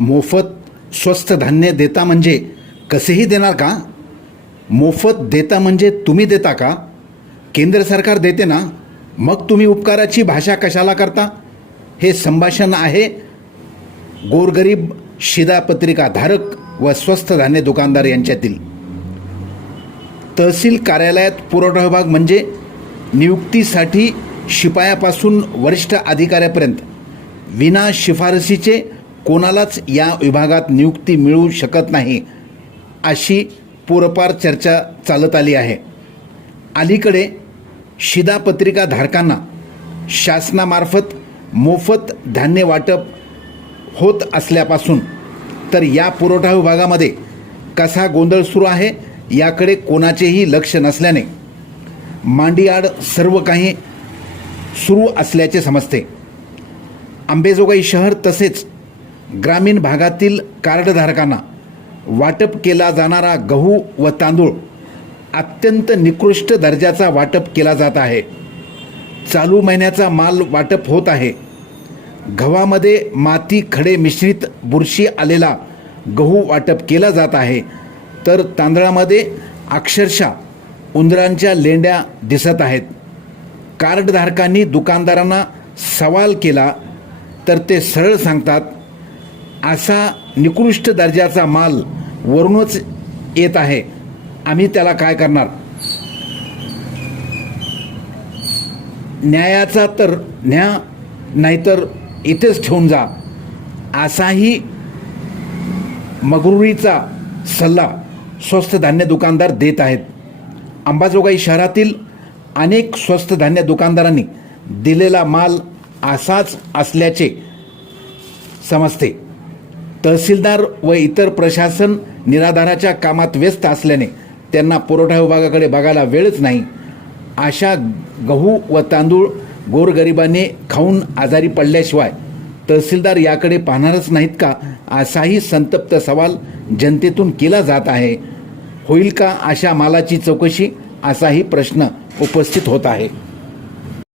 मोफत स्वस्त धान्य देता म्हणजे कसेही देणार का? मोफत देता म्हणजे तुम्ही देता का? केंद्र सरकार देते ना? मग तुम्ही उपकाराची भाषा कशाला करता? हे संभाषण आहे गोरगरीब शिधापत्रिका धारक व स्वस्त धान्य दुकानदार यांच्यातील. तहसील कार्यालयात पुरवठा विभाग म्हणजे नियुक्तीसाठी शिपायापासून वरिष्ठ अधिकाऱ्यापर्यंत. विना शिफारसीचे कोणालाच या विभागात नियुक्ती मिळू शकत नाही अशी पूरपार चर्चा चालत आली आहे. अलीकडे शिधापत्रिका धारकांना शासनामार्फत मोफत धान्य वाटप होत असल्यापासून तर या पुरवठा विभागामध्ये कसा गोंधळ सुरू आहे याकडे कोणाचेही लक्ष नसल्याने मांडीआड सर्व काही सुरू असल्याचे समजते. आंबेजोगाई शहर तसेच ग्रामीण भागातील कार्डधारकांना वाटप केला जाणारा गहू व तांदूळ अत्यंत निकृष्ट दर्जाचा वाटप केला जात आहे. चालू महिन्याचा माल वाटप होत आहे. गव्हामध्ये माती खडे मिश्रित बुरशी आलेला गहू वाटप केला जात आहे. तर तांदळामध्ये अक्षरशः उंदरांच्या लेंड्या दिसत आहेत. कार्डधारकांनी दुकानदारांना सवाल केला तर ते सरळ सांगतात असा निकृष्ट दर्जाचा माल वरूनच येत आहे. आम्ही त्याला काय करणार? न्यायाचा तर न्या नाहीतर इथेच ठेवून जा. असाही मगरुरीचा सल्ला स्वस्त धान्य दुकानदार देत आहेत. अंबाजोगाई शहरातील अनेक स्वस्त धान्य दुकानदारांनी दिलेला माल असाच असल्याचे समजते. तहसीलदार व इतर प्रशासन निराधाराच्या कामात व्यस्त असल्याने त्यांना पुरवठा विभागाकडे बघायला वेळच नाही. अशा गहू व तांदूळ गोरगरिबाने खाऊन आजारी पडल्याशिवाय तहसीलदार याकडे पाहणारच नाहीत का? असाही संतप्त सवाल जनतेतून केला जात आहे. होईल का अशा मालाची चौकशी? असाही प्रश्न उपस्थित होत आहे.